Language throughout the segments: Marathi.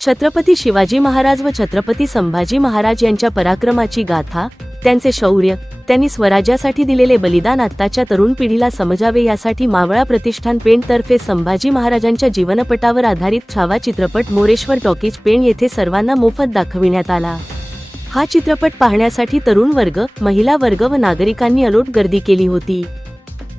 छत्रपती शिवाजी महाराज व छत्रपती संभाजी महाराज यांच्या पराक्रमाची गाथा त्यांचे शौर्य त्यांनी स्वराज्यासाठी दिलेले बलिदान आत्ताच्या तरुण पिढीला समजावे यासाठी मावळा प्रतिष्ठान पेण संभाजी महाराजांच्या जीवनपटावर आधारित छावा चित्रपट मोरेश्वर टॉकीज पेण येथे सर्वांना मोफत दाखविण्यात आला. हा चित्रपट पाहण्यासाठी तरुण वर्ग महिला वर्ग व नागरिकांनी अलोट गर्दी केली होती.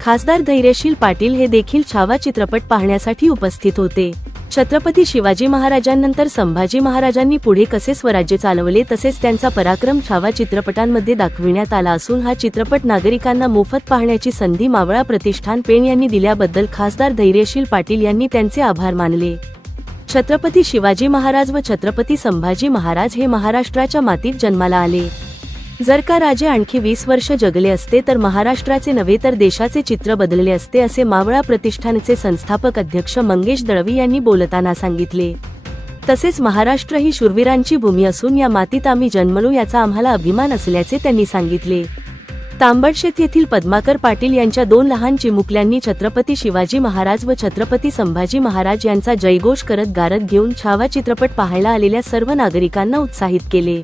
खासदार धैर्यशील पाटील हे देखील छावा चित्रपट पाहण्यासाठी उपस्थित होते. छत्रपती शिवाजी महाराजांनंतर संभाजी महाराजांनी पुढे कसे स्वराज्य चालवले तसेच त्यांचा पराक्रम छावा चित्रपटांमध्ये दाखविण्यात आला असून हा चित्रपट नागरिकांना मोफत पाहण्याची संधी मावळा प्रतिष्ठान पेण यांनी दिल्याबद्दल खासदार धैर्यशील पाटील यांनी त्यांचे आभार मानले. छत्रपती शिवाजी महाराज व छत्रपती संभाजी महाराज हे महाराष्ट्राच्या मातीत जन्माला आले. जर का राजे आणखी वीस वर्ष जगले असते तर महाराष्ट्राचे नव्हे तर देशाचे चित्र बदलले असते असे मावळा प्रतिष्ठानचे संस्थापक अध्यक्ष मंगेश दळवी यांनी बोलताना सांगितले. तसेच महाराष्ट्र ही शूरवीरांची भूमी असून या मातीत आम्ही जन्मलो याचा आम्हाला अभिमान असल्याचे त्यांनी सांगितले. तांबडशेत येथील पद्माकर पाटील यांच्या दोन लहान चिमुकल्यांनी छत्रपती शिवाजी महाराज व छत्रपती संभाजी महाराज यांचा जयघोष करत गारद घेऊन छावा चित्रपट पाहायला आलेल्या सर्व नागरिकांना उत्साहित केले.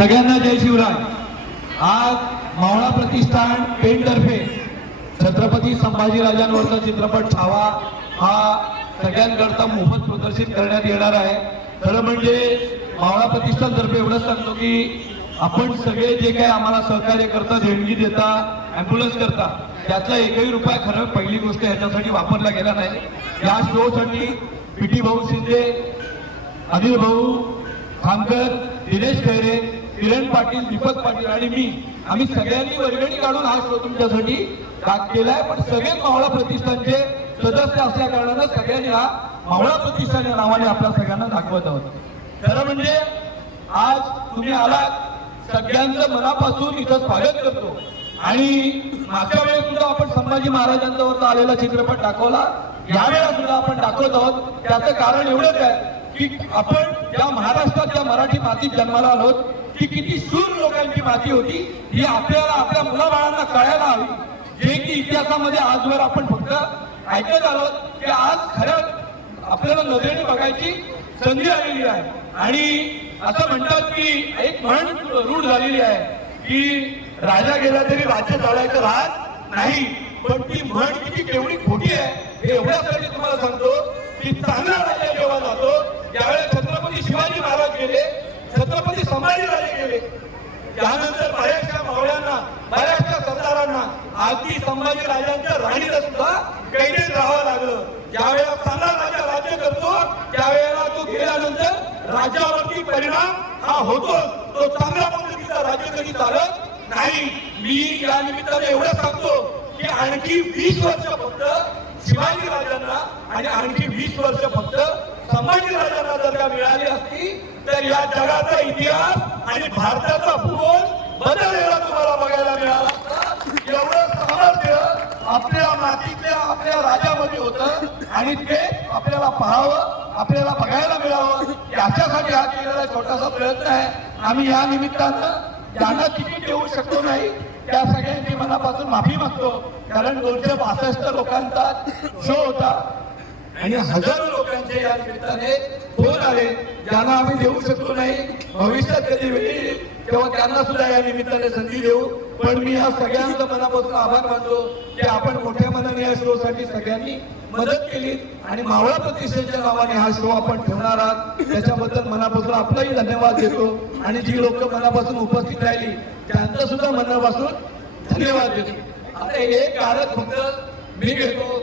सगळ्यांना जय शिवराय. आज मावळा प्रतिष्ठान पेणतर्फे छत्रपती संभाजीराजांवरचा चित्रपट छावा हा सगळ्यांकरता मोफत प्रदर्शित करण्यात येणार आहे. खरं म्हणजे मावळा प्रतिष्ठान तर्फे एवढंच सांगतो की आपण सगळे जे काही आम्हाला सहकार्य करता देणगी देता ॲम्ब्युलन्स करता त्याचा एकही रुपया खरं पहिली गोष्ट ह्याच्यासाठी वापरला गेला नाही. या शोसाठी पीटी भाऊ शिंदे अनिल भाऊ खामकर दिनेश खैरे किरण पाटील दीपक पाटील आणि मी आम्ही सगळ्यांनी वर्गणी काढून हा शो तुमच्यासाठी काग केलाय. पण सगळे मावळा प्रतिष्ठानचे सदस्य असल्या कारणानं सगळ्यांनी हा मावळा प्रतिष्ठान या नावाने आपल्या सगळ्यांना दाखवत आहोत. खरं म्हणजे आज तुम्ही आलात सगळ्यांचं मनापासून इथं स्वागत करतो. आणि मागच्या वेळेस सुद्धा आपण संभाजी महाराजांचा वरचा आलेला चित्रपट दाखवला. यावेळेला सुद्धा आपण दाखवत आहोत. त्याचं कारण एवढंच आहे की आपण ज्या महाराष्ट्रात ज्या मराठी मातीत जन्माला आलो की किती शूर लोकांची माती होती ही आपल्याला आपल्या मुलाबाळांना कळायला हवी. जे की इतिहासामध्ये आजवर आपण फक्त ऐकत आलो की आज खरंच आपल्याला नजरेने बघायची संधी आलेली आहे. आणि असं म्हणतात की एक म्हण रूढ झालेली आहे की राजा गेला तरी राज्य चालायचं राहत नाही. पण ती म्हण किती केवढी खोटी आहे हे एवढ्यासाठी तुम्हाला सांगतो की चांगला राजा जेव्हा जातो त्यावेळेस छत्रपती शिवाजी महाराज गेले छत्रपती संभाजीराजे गेले. त्यानंतर बऱ्याचशा मावळ्यांना बऱ्याचशा सरदारांना अगदी संभाजी राजांच्या राणीला सुद्धा कैदेत राहावं लागलं. ज्यावेळेला चांगला राजा राज्य करतो त्यावेळेला तो गेल्यानंतर राज्यावरती परिणाम हा होतो तो चांगल्या पद्धतीचा राज्य कधी चालत नाही. मी या निमित्ताने एवढं सांगतो की आणखी वीस वर्ष फक्त शिवाजी राजांना आणि आणखी वीस वर्ष फक्त संभाजी राजांना जर का मिळाली असती तर या जगाचा इतिहास आणि भारताचा भूगोल बदललेला तुम्हाला बघायला मिळाला. एवढं सामर्थ्य आपल्या मातीतल्या आपल्या राजामध्ये होतं आणि ते आपल्याला पाहावं आपल्याला बघायला मिळावं याच्यासाठी हा केलेला छोटासा प्रयत्न आहे. आम्ही या निमित्तानं ज्यांना तिकीट देऊ शकतो नाही त्या सगळ्यांची मनापासून माफी मागतो. कारण दोनशे बासष्ट लोकांचा शो होता. आणि हजारो लोकांचे या निमित्ताने फोन आले. ज्यांना आम्ही देऊ शकलो नाही भविष्यात कधी वेळ येईल तेव्हा त्यांना सुद्धा या निमित्ताने संधी देऊ. पण मी या सगळ्यांचा मनापासून आभार मानतो की आपण मोठ्या मनाने या शो साठी सगळ्यांनी मदत केली आणि मावळा प्रतिष्ठेच्या नावाने हा शो आपण ठेवणार आहात. त्याच्याबद्दल मनापासून आपलाही धन्यवाद देतो. आणि जी लोक मनापासून उपस्थित राहिली त्यांचा सुद्धा मनापासून धन्यवाद देतो. आता हे कारण फक्त मी घेतो.